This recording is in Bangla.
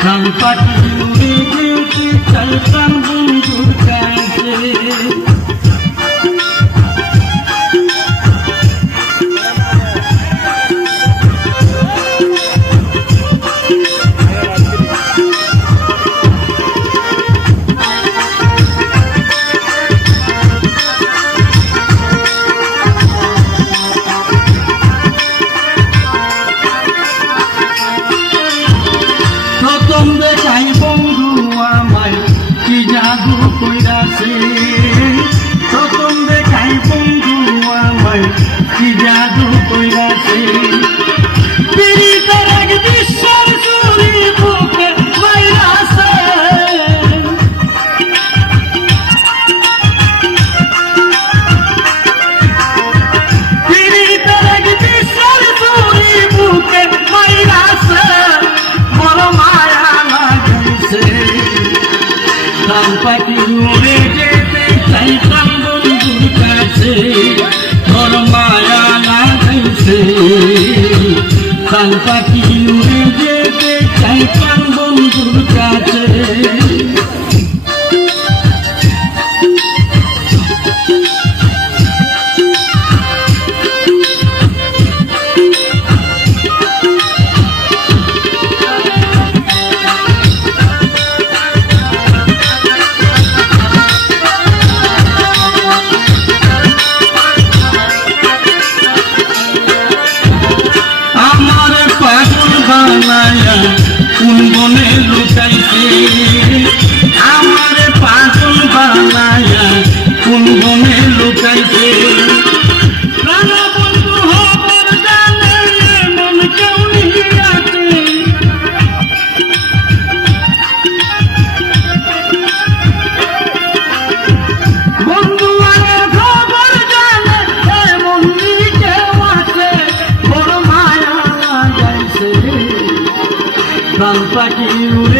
প্রাণ পাখি উড়ে যেতে চাই প্রাণ বন্ধুর কাছে। প্রথম দেখাই বন্ধু আমায় কি জাদু কইরাছে, প্রথম দেখাই বন্ধু আমায় কি জাদু কইরাছে। পীড়িতের এক বিশ্বের চুরি বুকে মাইরাছে, পীড়িতের এক বিশ্বের চুরি বুকে মাইরাছে। বড় মায়া লাগাইছে, প্রাণ পাখি উড়ে যেতে চাই প্রাণ বন্ধুর কাছে। বড় মায়া লাগাইছে, প্রাণ পাখি উড়ে যেতে চাই প্রাণ বন্ধুর কাছে। বানায়া কোন বনে লুকাইছে, আমার পাগল বানায়া কোন বনে লুকাইছে। প্রাণ বন্ধু হবার জানে মন কেউ নিয়াছে, বন্ধু আর খবর জানে মন কেউ আছে। বড় মায়া লাগাইছে, প্রাণ পাখি উড়ে